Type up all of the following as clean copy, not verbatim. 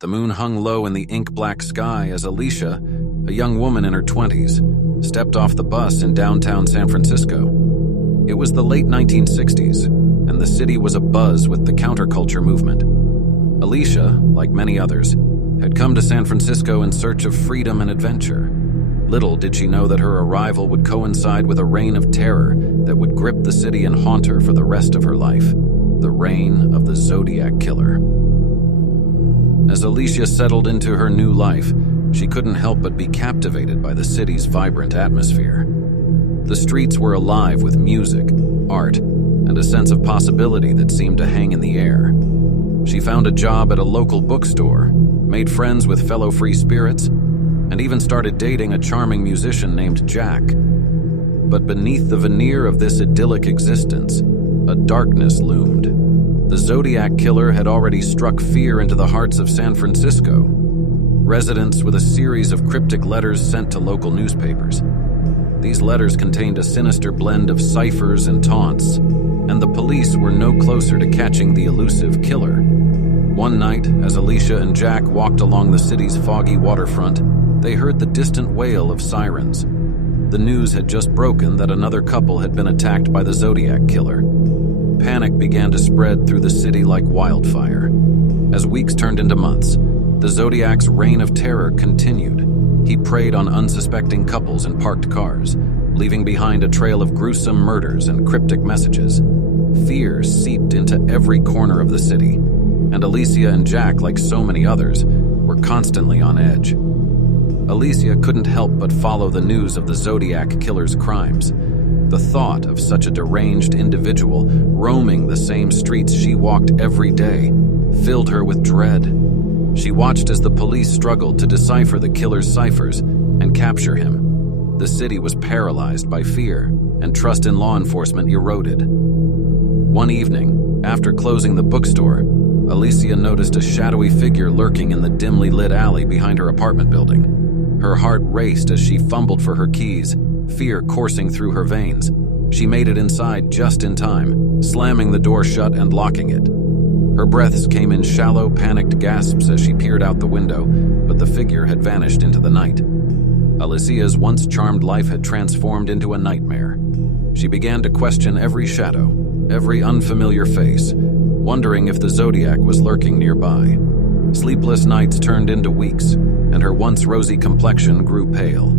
The moon hung low in the ink-black sky as Alicia, a young woman in her 20s, stepped off the bus in downtown San Francisco. It was the late 1960s, and the city was abuzz with the counterculture movement. Alicia, like many others, had come to San Francisco in search of freedom and adventure. Little did she know that her arrival would coincide with a reign of terror that would grip the city and haunt her for the rest of her life. The reign of the Zodiac Killer. As Alicia settled into her new life, she couldn't help but be captivated by the city's vibrant atmosphere. The streets were alive with music, art, and a sense of possibility that seemed to hang in the air. She found a job at a local bookstore, made friends with fellow free spirits, and even started dating a charming musician named Jack. But beneath the veneer of this idyllic existence, a darkness loomed. The Zodiac Killer had already struck fear into the hearts of San Francisco. Residents with a series of cryptic letters sent to local newspapers. These letters contained a sinister blend of ciphers and taunts, and the police were no closer to catching the elusive killer. One night, as Alicia and Jack walked along the city's foggy waterfront, they heard the distant wail of sirens. The news had just broken that another couple had been attacked by the Zodiac Killer. Panic began to spread through the city like wildfire. As weeks turned into months, the Zodiac's reign of terror continued. He preyed on unsuspecting couples in parked cars, leaving behind a trail of gruesome murders and cryptic messages. Fear seeped into every corner of the city, and Alicia and Jack, like so many others, were constantly on edge. Alicia couldn't help but follow the news of the Zodiac Killer's crimes. The thought of such a deranged individual roaming the same streets she walked every day filled her with dread. She watched as the police struggled to decipher the killer's ciphers and capture him. The city was paralyzed by fear, and trust in law enforcement eroded. One evening, after closing the bookstore, Alicia noticed a shadowy figure lurking in the dimly lit alley behind her apartment building. Her heart raced as she fumbled for her keys, fear coursing through her veins. She made it inside just in time, slamming the door shut and locking it. Her breaths came in shallow, panicked gasps as she peered out the window, but the figure had vanished into the night. Alicia's once charmed life had transformed into a nightmare. She began to question every shadow, every unfamiliar face, wondering if the Zodiac was lurking nearby. Sleepless nights turned into weeks, and her once rosy complexion grew pale.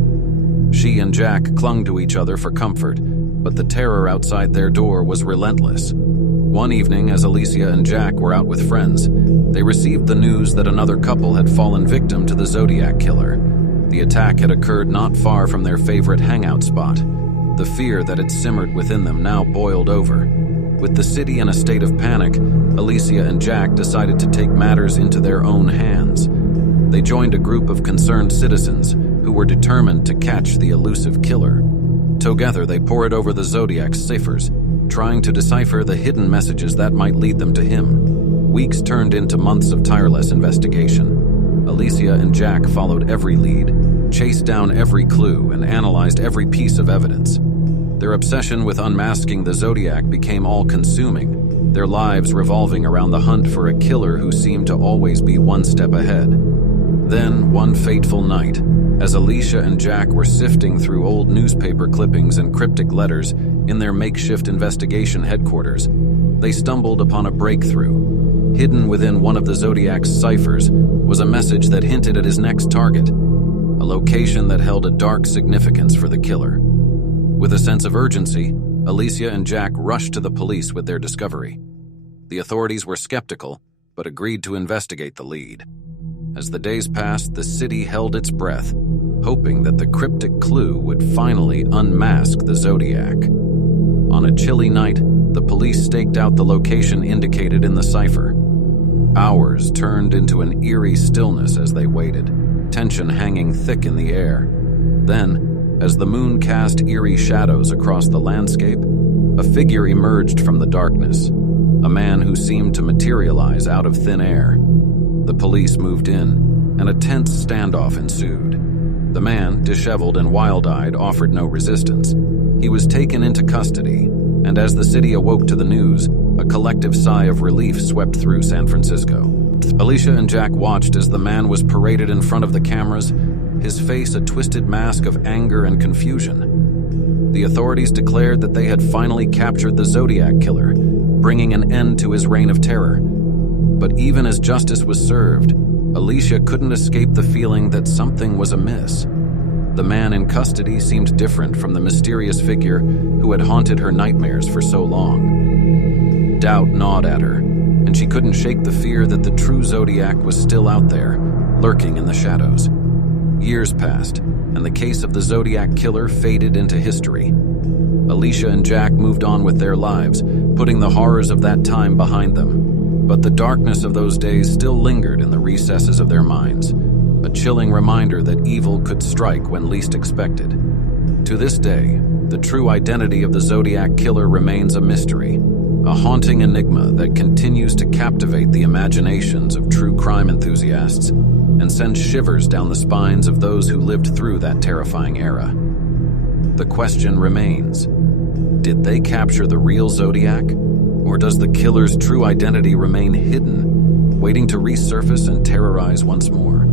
She and Jack clung to each other for comfort, but the terror outside their door was relentless. One evening, as Alicia and Jack were out with friends, they received the news that another couple had fallen victim to the Zodiac Killer. The attack had occurred not far from their favorite hangout spot. The fear that had simmered within them now boiled over. With the city in a state of panic, Alicia and Jack decided to take matters into their own hands. They joined a group of concerned citizens who were determined to catch the elusive killer. Together, they pored over the Zodiac's ciphers, trying to decipher the hidden messages that might lead them to him. Weeks turned into months of tireless investigation. Alicia and Jack followed every lead, chased down every clue, and analyzed every piece of evidence. Their obsession with unmasking the Zodiac became all-consuming, their lives revolving around the hunt for a killer who seemed to always be one step ahead. Then, one fateful night, as Alicia and Jack were sifting through old newspaper clippings and cryptic letters in their makeshift investigation headquarters, they stumbled upon a breakthrough. Hidden within one of the Zodiac's ciphers was a message that hinted at his next target, a location that held a dark significance for the killer. With a sense of urgency, Alicia and Jack rushed to the police with their discovery. The authorities were skeptical, but agreed to investigate the lead. As the days passed, the city held its breath, hoping that the cryptic clue would finally unmask the Zodiac. On a chilly night, the police staked out the location indicated in the cipher. Hours turned into an eerie stillness as they waited, tension hanging thick in the air. Then, as the moon cast eerie shadows across the landscape, a figure emerged from the darkness, a man who seemed to materialize out of thin air. The police moved in, and a tense standoff ensued. The man, disheveled and wild-eyed, offered no resistance. He was taken into custody, and as the city awoke to the news, a collective sigh of relief swept through San Francisco. Alicia and Jack watched as the man was paraded in front of the cameras, his face a twisted mask of anger and confusion. The authorities declared that they had finally captured the Zodiac Killer, bringing an end to his reign of terror. But even as justice was served, Alicia couldn't escape the feeling that something was amiss. The man in custody seemed different from the mysterious figure who had haunted her nightmares for so long. Doubt gnawed at her, and she couldn't shake the fear that the true Zodiac was still out there, lurking in the shadows. Years passed, and the case of the Zodiac Killer faded into history. Alicia and Jack moved on with their lives, putting the horrors of that time behind them. But the darkness of those days still lingered in the recesses of their minds, a chilling reminder that evil could strike when least expected. To this day, the true identity of the Zodiac Killer remains a mystery, a haunting enigma that continues to captivate the imaginations of true crime enthusiasts and send shivers down the spines of those who lived through that terrifying era. The question remains, did they capture the real Zodiac, or does the killer's true identity remain hidden, waiting to resurface and terrorize once more?